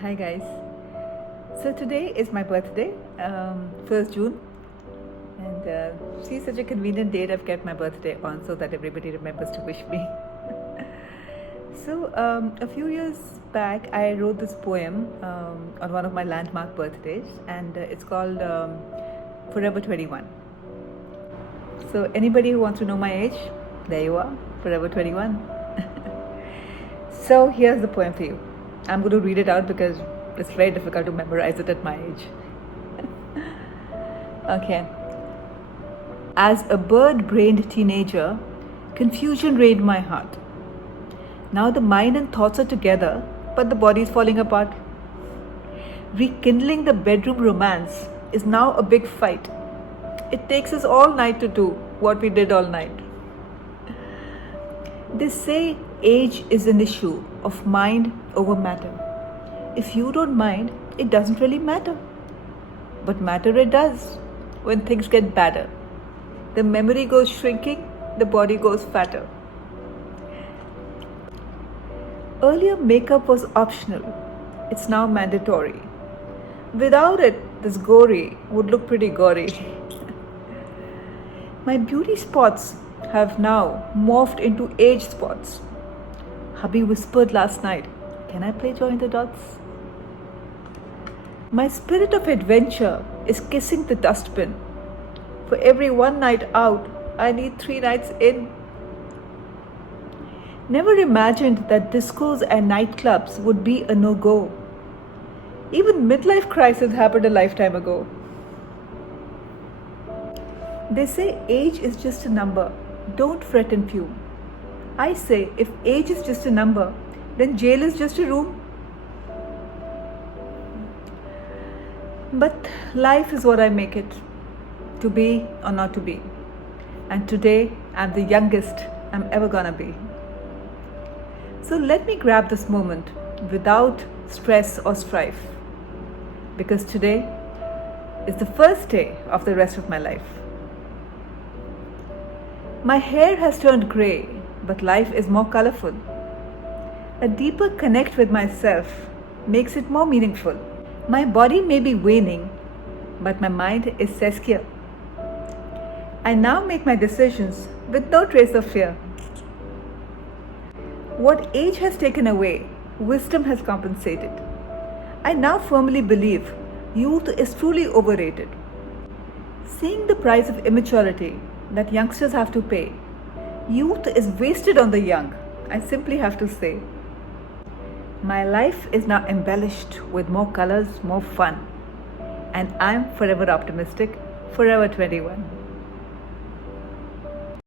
Hi guys. So today is my birthday, 1st June, and see, such a convenient date I've kept my birthday on so that everybody remembers to wish me. So a few years back, I wrote this poem on one of my landmark birthdays, and it's called Forever 21. So anybody who wants to know my age, there you are, Forever 21. So here's the poem for you. I'm going to read it out because it's very difficult to memorize it at my age. Okay. As a bird-brained teenager, confusion reigned my heart. Now the mind and thoughts are together, but the body is falling apart. Rekindling the bedroom romance is now a big fight. It takes us all night to do what we did all night. They say age is an issue of mind over matter. If you don't mind, it doesn't really matter. But matter it does when things get badder. The memory goes shrinking, the body goes fatter. Earlier, makeup was optional. It's now mandatory. Without it, this gory would look pretty gory. My beauty spots have now morphed into age spots. Hubby whispered last night, "Can I play join the dots?" My spirit of adventure is kissing the dustbin. For every one night out, I need 3 nights in. Never imagined that discos and nightclubs would be a no-go. Even midlife crisis happened a lifetime ago. They say age is just a number. Don't fret and fume. I say if age is just a number, then jail is just a room. But life is what I make it, to be or not to be. And today, I'm the youngest I'm ever gonna be. So let me grab this moment without stress or strife. Because today is the first day of the rest of my life. My hair has turned grey, but life is more colorful. A deeper connect with myself makes it more meaningful. My body may be waning, but my mind is sesquia. I now make my decisions with no trace of fear. What age has taken away, wisdom has compensated. I now firmly believe youth is truly overrated. Seeing the price of immaturity that youngsters have to pay, youth is wasted on the young, I simply have to say. My life is now embellished with more colors, more fun. And I'm forever optimistic, forever 21.